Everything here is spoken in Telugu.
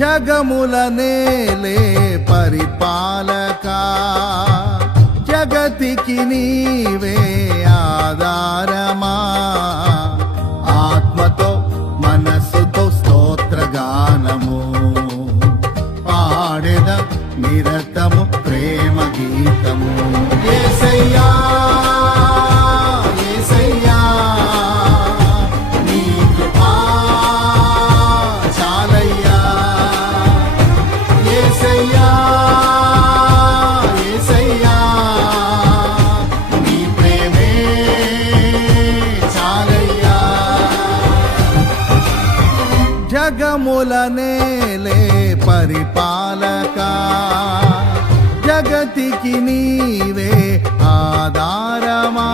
జగముల నేలే పరిపాలకా జగతికి నీవే ఆధారమా ఆత్మతో మనస్సుతో స్తోత్రగానము పాడెద నిరతము ప్రేమ గీతము యేసయ్యా యేసయ్యా నీ కృపా చాలయ్యా యేసయ్యా యేసయ్యా నీ ప్రేమే చాలయ్యా జగముల నేలే పరిపాలకా జగతికి నీవే ఆధారమా